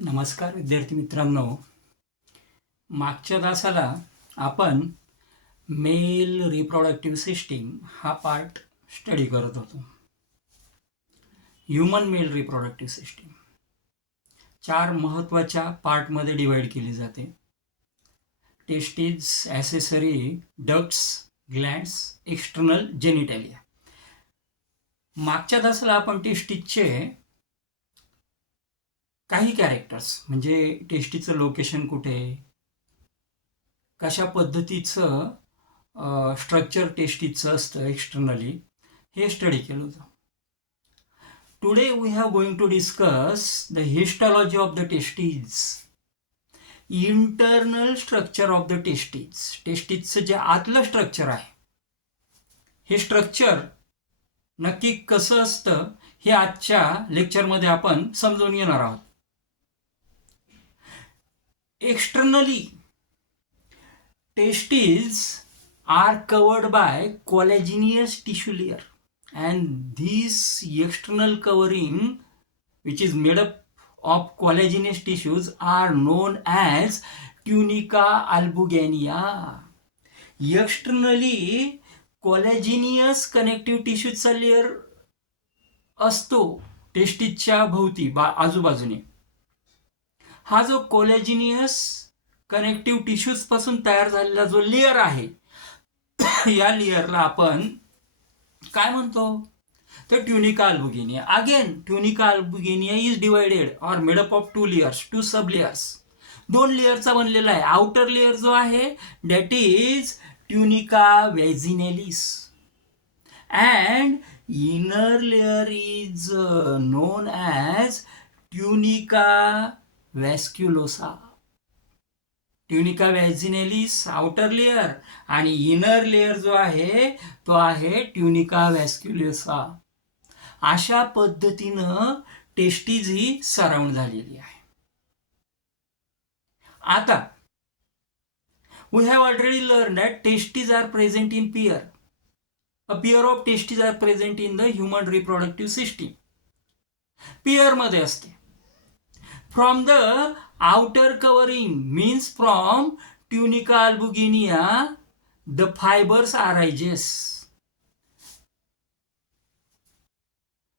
नमस्कार विद्यार्थी मित्रांनो. मागच्या तासाला आपण मेल रिप्रोडक्टिव्ह सिस्टीम हा पार्ट स्टडी करत होतो. ह्युमन मेल रिप्रोडक्टिव्ह सिस्टीम 4 महत्त्वाच्या पार्टमध्ये डिवाइड केली जाते. Testis, accessory, ducts, glands, external genitalia. मागच्या तासाला आपण टेस्टिसचे काही कॅरेक्टर्स म्हणजे टेस्टिसचं लोकेशन कुठे, कशा पद्धतीचं स्ट्रक्चर टेस्टिसचं असतं एक्स्टर्नली, हे स्टडी केलं होतं. Today we have going to discuss the histology of the testis, internal structure of the testis. टेस्टिसचं जे आतलं स्ट्रक्चर आहे, हे स्ट्रक्चर नक्की कसं असतं हे आजच्या लेक्चरमध्ये आपण समजून घेणार आहोत. Externally testes are covered by collagenous tissue layer, and this external covering, which is made up of collagenous tissues, are known as tunica albuginea. Externally collagenous connective tissue चा लेअर असतो टेस्टिसच्या भोवती आजूबाजूने. हा जो कोलॅजिनियस कनेक्टिव्ह टिश्यूज पासून तयार झालेला जो लेअर आहे, या लेअरला आपण काय म्हणतो तर tunica albuginea. Again tunica albuginea is divided or made up of 2 layers, 2 sub layers. 2 लेअरचा बनलेला आहे. आउटर लेअर जो आहे that is tunica vaginalis and inner layer is known as tunica vasculosa. Tunica vaginalis outer layer आणि inner layer जो आहे तो आहे ट्युनिका व्हॅस्क्युलोसा. अशा पद्धतीनं टेस्टिस ही सराउंड झालेली आहे. आता we have already learn that testis are present in pair. A pair of testis are present in the human reproductive system. Pair मध्ये असते. From the outer covering, means from tunica albuginea, the fibers arises.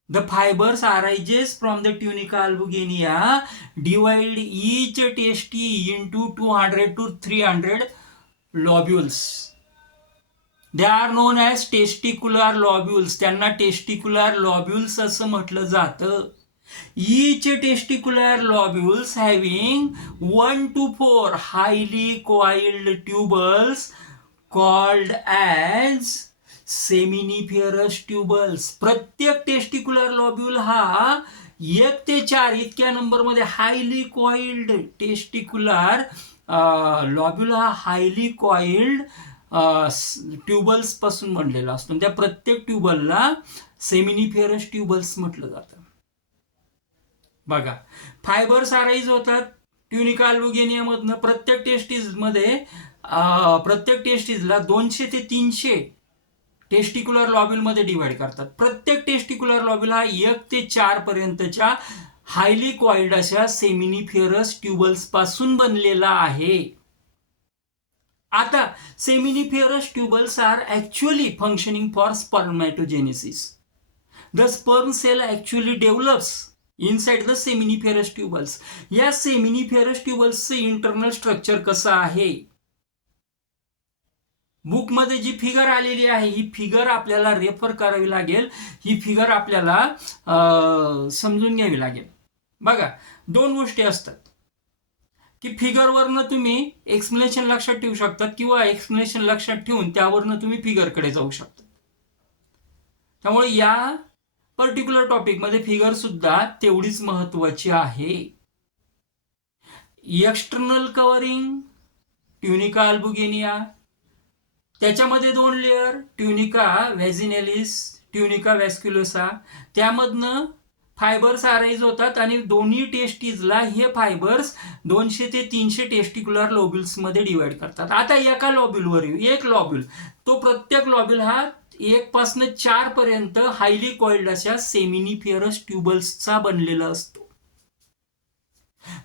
The fibers arises from the tunica albuginea, divide each testis into 200 to 300 lobules. They are known as testicular lobules. त्यांना testicular lobules असं म्हटलं जातं. Each testicular lobules having 1 to 4 highly coiled tubules called as seminiferous tubules. प्रत्येक testicular lobule हा 1 ते 4 इतक्या नंबरमध्ये highly coiled testicular lobule हा हायली कॉइल्ड ट्युबल्स पासून बनलेला असतो. त्या प्रत्येक ट्युबलला सेमिनिफेरस ट्युबल्स म्हटलं जातं. बघा, फायबर्स अराईज होतात ट्युनिका अल्बुगिनिया मधनं. प्रत्येक टेस्टिसला 200 ते 300 टेस्टिक्युलर लॉब्यूल मध्ये डिवाइड करतात. प्रत्येक टेस्टिक्युलर लॉब्यूल हा 1 ते 4 पर्यंतच्या हायली कॉइल्ड अशा सेमिनिफेरस ट्युबल्स पासून बनलेला आहे. आता seminiferous tubules are actually functioning for spermatogenesis. The sperm cell actually develops inside the seminiferous tubules. या सेमिनिफेरस ट्युबल्सचं इंटरनल स्ट्रक्चर कसं आहे, बुकमध्ये जी फिगर आलेली आहे ही फिगर आपल्याला रेफर करावी लागेल. ही फिगर आपल्याला समजून घ्यावी लागेल. बघा, 2 गोष्टी असतात की फिगरवरनं तुम्ही एक्सप्लेनेशन लक्षात ठेवू शकतात किंवा एक्सप्लेनेशन लक्षात ठेवून त्यावरनं तुम्ही फिगरकडे जाऊ शकता. त्यामुळे या पर्टिक्युलर टॉपिक मध्ये फिगर सुद्धा तेवढीच महत्वाची आहे. एक्स्टर्नल कव्हरिंग ट्युनिका अल्बुगिनिया, त्याच्यामध्ये 2 लेअर ट्युनिका व्हॅजिनेलिस, ट्युनिका व्हॅस्क्युलोसा. त्यामधनं फायबर्स अराईज होतात आणि दोन्ही टेस्टिसला हे फायबर्स 200 ते 300 टेस्टिक्युलर लॉब्यूल्स मध्ये डिवाइड करतात. आता एका लॉब्यूलवर एक लॉब्यूल, तो प्रत्येक लॉब्यूल हा 1 पासून 4 पर्यंत हायली कॉइल्ड अशा सेमिनिफेरस ट्युबल्सचा बनलेला असतो.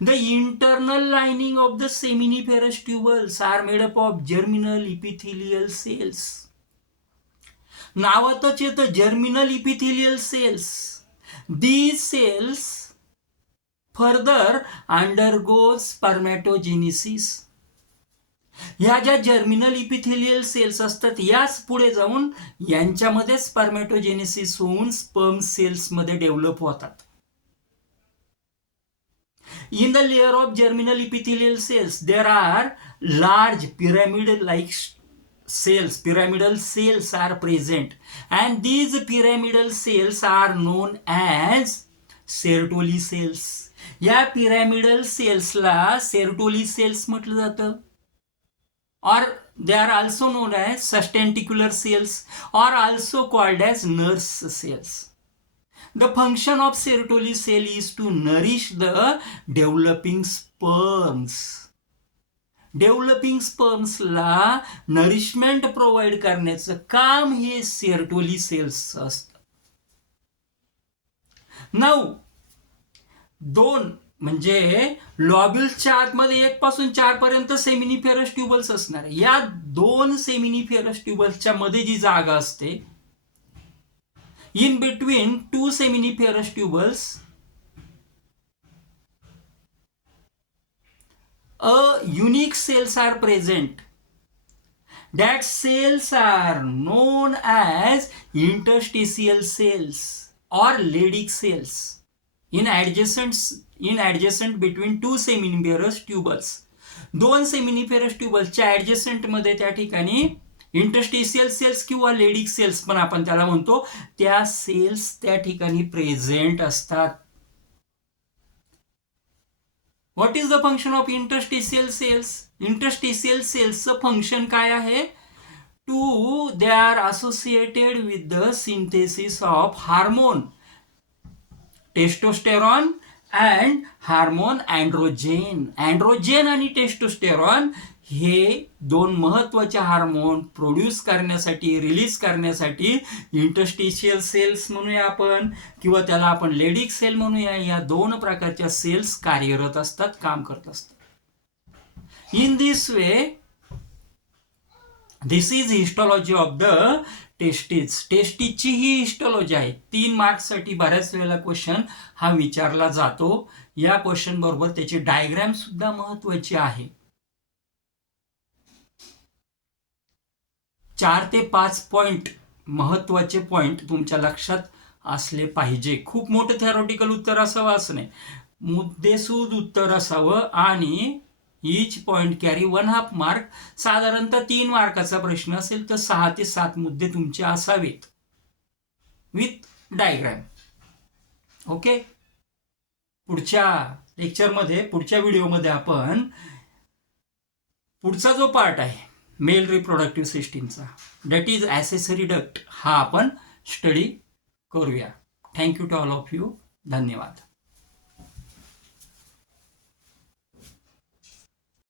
The internal lining of the seminiferous tubules are made up of germinal epithelial cells. नावातच येतं germinal epithelial cells. These cells further undergo spermatogenesis. ह्या ज्या जर्मिनल इपिथेलियल सेल्स असतात याच पुढे जाऊन यांच्यामध्ये स्पर्मॅटोजेनेसिस होऊन स्पर्म सेल्स मध्ये डेव्हलप होतात. In the layer of germinal epithelial cells, there are large pyramid-like cells. Pyramidal cells are present, and these pyramidal cells are known as Sertoli cells. या pyramidal cellsला Sertoli cells म्हटलं जातं. Or they are also known as sustentacular cells, or also called as nurse cells. The function of Sertoli cell is to nourish the developing sperms. Developing स्पर्म्सला nourishment provide करण्याचं काम हे सेरोटोली cells असतं. Now दोन म्हणजे लॉब्युल्सच्या आतमध्ये 1 पासून 4 पर्यंत सेमिनिफेरस ट्युबल्स असणार. या 2 सेमिनिफेरस ट्युबल्सच्या मध्ये जी जागा असते, in between 2 seminiferous tubules, unique cells are present. That cells are known as interstitial cells or Leydig cells in adjacent between 2 seminiferous tubules. 2 seminiferous tubules adjacent मध्ये त्या ठिकाणी इंटरस्टिशियल सेल्स किंवा लेडिक सेल्स पण आपण त्याला म्हणतो, त्या सेल्स त्या ठिकाणी प्रेझेंट असतात. What is the function of interstitial cells? Interstitial सेल्सचं फंक्शन काय आहे? They are associated with the synthesis of hormone testosterone and hormone androgen. Androgen आणि टेस्टोस्टेरॉन हे 2 महत्वाचे हार्मोन प्रोड्यूस करण्यासाठी, रिलीज करण्यासाठी इंटरस्टिशियल सेल्स म्हणूया आपण, किंवा त्याला आपण लेडिक सेल म्हणूया, या 2 प्रकारच्या सेल्स कार्यरत असतात, काम करत असतात. In this way this is histology of the testis. टेस्टिसची ही हिस्टॉलॉजी आहे. 3 मार्क्ससाठी बऱ्याच वेळेला क्वेश्चन हा विचारला जातो. या क्वेश्चन बरोबर त्याची डायग्राम सुद्धा महत्वाची आहे. 4 ते 5 पॉइंट महत्वाचे पॉइंट तुमच्या लक्षात असले पाहिजे. खूप मोठं थेरॉटिकल उत्तर असावं असं नाही, मुद्देसूद उत्तर असावं आणि ईच पॉइंट कॅरी 1/2 मार्क. साधारणतः 3 मार्काचा प्रश्न असेल तर 6 ते 7 मुद्दे तुमचे असावेत विथ डायग्राम. ओके, पुढच्या लेक्चरमध्ये, पुढच्या व्हिडिओमध्ये आपण पुढचा जो पार्ट आहे मेल रिप्रोडक्टिव्ह सिस्टीमचा, दॅट इज ॲसेसरी डक्ट, हा आपण स्टडी करूया. Thank you to all of you. धन्यवाद.